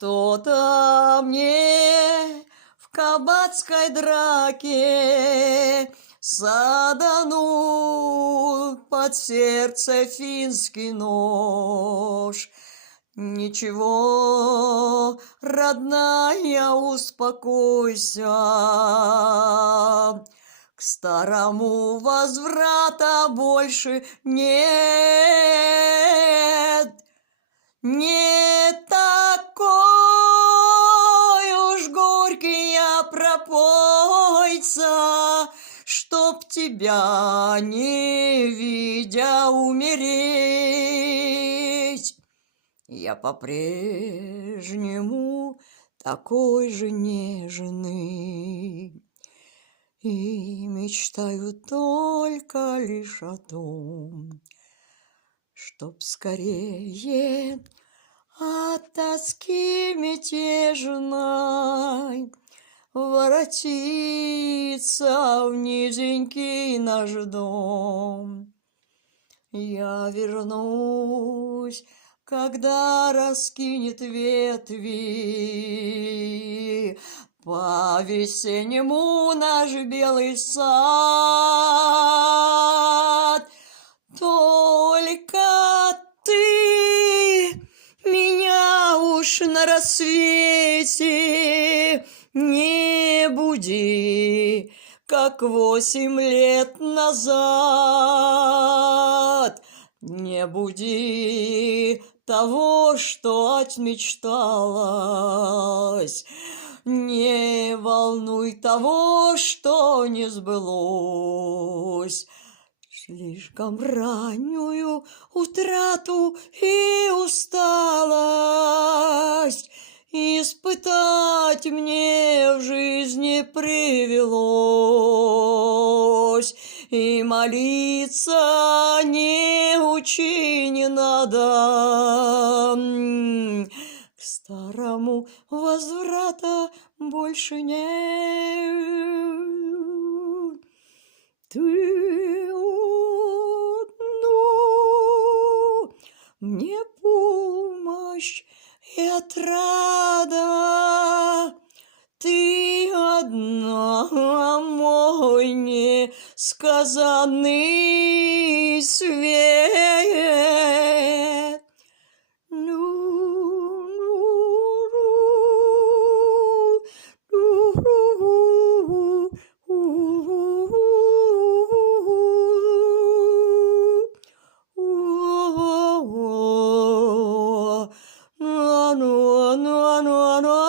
Кто-то мне в кабацкой драке саданул под сердце финский нож. Ничего, родная, успокойся, к старому возврата больше нет. Не такой уж горький я пропойца, чтоб тебя, не видя, умереть. Я по-прежнему такой же нежный и мечтаю только лишь о том, чтоб скорее от тоски мятежной воротиться в низенький наш дом. Я вернусь, когда раскинет ветви по-весеннему наш белый сад. Только ты меня уж на рассвете не буди, как 8 лет назад. Не буди того, что отмечталось, не волнуй того, что не сбылось. Слишком раннюю утрату и усталость испытать мне в жизни привелось. И молиться не учи, не надо, к старому возврата больше нет. Ты одну мне помощь и отрада, ты одна мой несказанный свет. No, no, no, no, no.